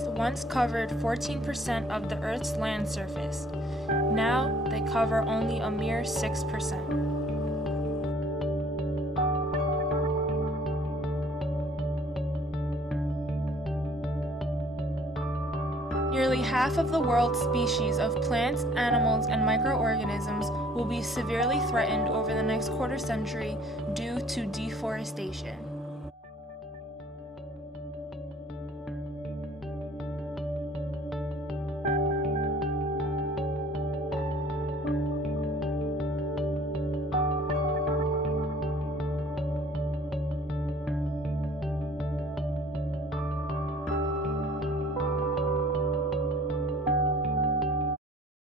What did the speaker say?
rainforests once covered 14% of the Earth's land surface. Now they cover only a mere 6%. Nearly half of the world's species of plants, animals, and microorganisms will be severely threatened over the next quarter century due to deforestation.